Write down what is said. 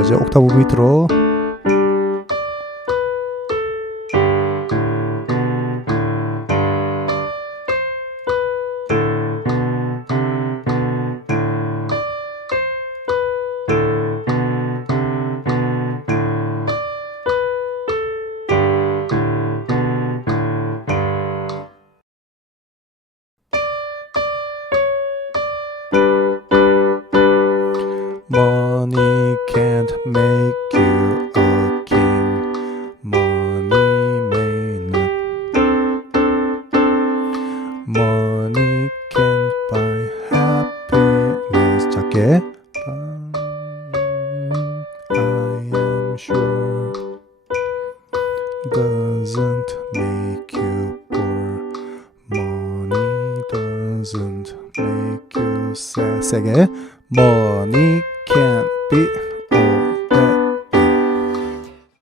이제 옥타브 밑으로. Money can't make you a king. Money may not. Money can't buy happiness. 작게. Um, I am sure doesn't make you poor. Money doesn't make you sad. 세게. Money can't be